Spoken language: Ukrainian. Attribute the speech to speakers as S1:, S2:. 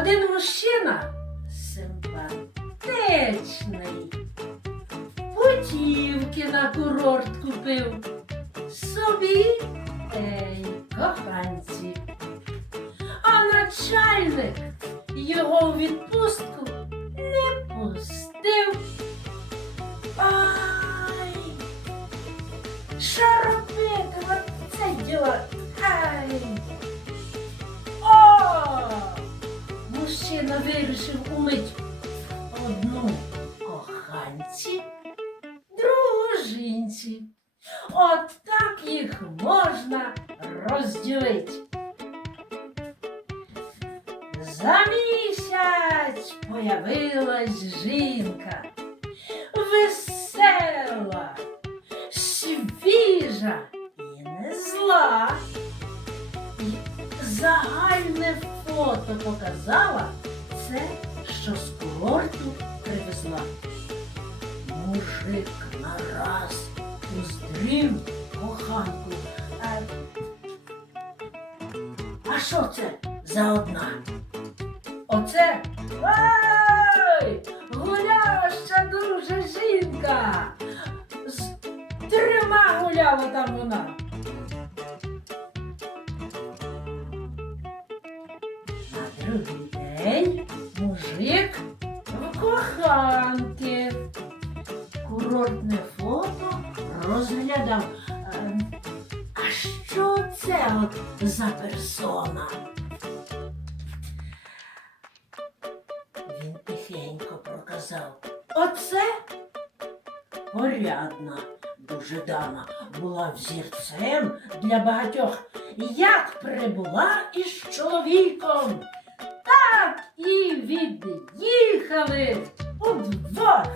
S1: Один мужчина симпатичний. Путівки на курорт купив. Собі ей, коханці. А начальник його у відпустку не пустив. Ай! Що робити? Це діло. Ай! Мужчина вирішив умить одну коханці, другу жінці. От так їх можна розділити. За місяць появилась жінка, весела, свіжа і не зла. І загальне фото показала це, що з курорту привезла. Мужик нараз уздрів коханку. А, а що це за одна? Оце ой, гуляща дуже жінка. З трьома гуляла там вона. Другий день мужик в коханки. Курортне фото розглядав. Е, А що це от за персона? Він тихенько проказав. Оце порядна дуже дама була взірцем для багатьох, як прибула із чоловіком, так і від'їхали у двох.